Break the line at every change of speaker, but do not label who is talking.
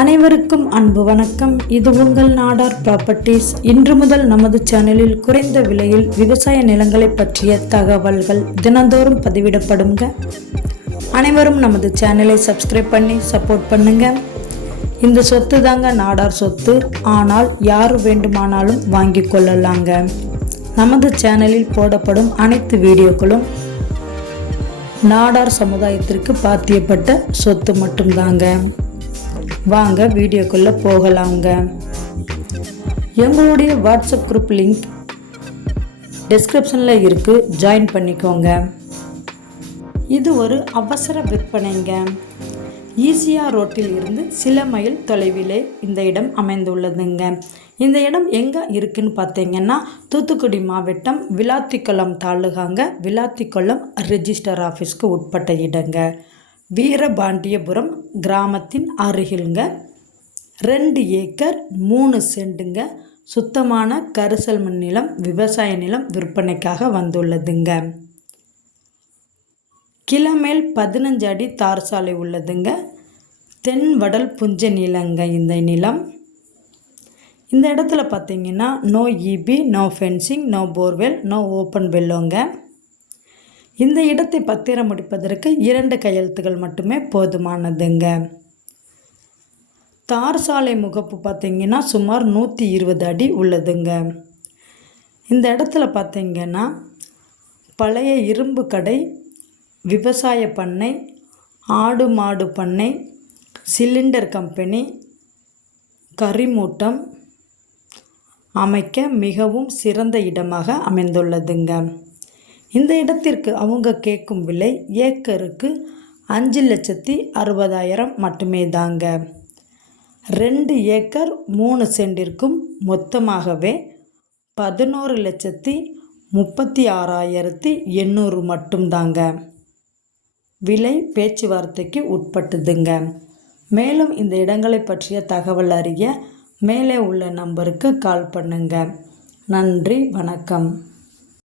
அனைவருக்கும் அன்பு வணக்கம். இது உங்கள் நாடார் ப்ராப்பர்ட்டிஸ் இன்று முதல் நமது சேனலில் குறைந்த விலையில் விவசாய நிலங்களை பற்றிய தகவல்கள் தினந்தோறும் பதிவிடப்படுங்க. அனைவரும் நமது சேனலை சப்ஸ்கிரைப் பண்ணி சப்போர்ட் பண்ணுங்க. இந்த சொத்து தாங்க நாடார் சொத்து. ஆனால் யார் வேண்டுமானாலும் வாங்கி கொள்ளலாங்க. நமது சேனலில் போடப்படும் அனைத்து வீடியோக்களும் நாடார் சமுதாயத்திற்கு பாத்தியப்பட்ட சொத்து மட்டும்தாங்க. வாங்க வீடியோக்குள்ளே போகலாங்க. எங்களுடைய வாட்ஸ்அப் குரூப் லிங்க் டிஸ்கிரிப்ஷனில் இருக்குது ஜாயின் பண்ணிக்கோங்க. இது ஒரு அவசர விற்பனைங்க. ஈஸியா ரோட்டில் இருந்து சில மைல் தொலைவிலே இந்த இடம் அமைந்துள்ளதுங்க. இந்த இடம் எங்கே இருக்குன்னு பார்த்தீங்கன்னா தூத்துக்குடி மாவட்டம் விளாத்திக்குளம் தாலுகாங்க விளாத்திக்குளம் ரெஜிஸ்டர் ஆஃபீஸ்க்கு உட்பட்ட இடங்க. வீரபாண்டியபுரம் கிராமத்தின் அருகிலுங்க. ரெண்டு ஏக்கர் மூணு சென்ட்டுங்க சுத்தமான கரிசல் மண் நிலம் விவசாய நிலம் விற்பனைக்காக வந்துள்ளதுங்க. கிளமேல் பதினஞ்சு அடி தார் சாலை உள்ளதுங்க. தென் வடல் புஞ்ச நிலங்க இந்த நிலம். இந்த இடத்துல பார்த்தீங்கன்னா no EB no fencing no borewell no open வெல்லோங்க இந்த இடத்தை பத்திரம் முடிப்பதற்கு இரண்டு கையெழுத்துகள் மட்டுமே போதுமானதுங்க. தார் சாலை முகப்பு பார்த்தீங்கன்னா சுமார் நூற்றி இருபது அடி உள்ளதுங்க. இந்த இடத்துல பார்த்தீங்கன்னா பழைய இரும்பு கடை விவசாய பண்ணை ஆடு மாடு பண்ணை சிலிண்டர் கம்பெனி கரிமூட்டம் அமைக்க மிகவும் சிறந்த இடமாக அமைந்துள்ளதுங்க. இந்த இடத்திற்கு அவங்க கேட்கும் விலை ஏக்கருக்கு அஞ்சு லட்சத்தி அறுபதாயிரம் மட்டுமே தாங்க ரெண்டு ஏக்கர் மூணு சென்டிற்கும் மொத்தமாகவே பதினோரு லட்சத்தி முப்பத்தி ஆறாயிரத்தி எண்ணூறு மட்டும்தாங்க. விலை பேச்சுவார்த்தைக்கு உட்பட்டுதுங்க. மேலும் இந்த இடங்களை பற்றிய தகவல் அறிய மேலே உள்ள நம்பருக்கு கால் பண்ணுங்க. நன்றி வணக்கம்.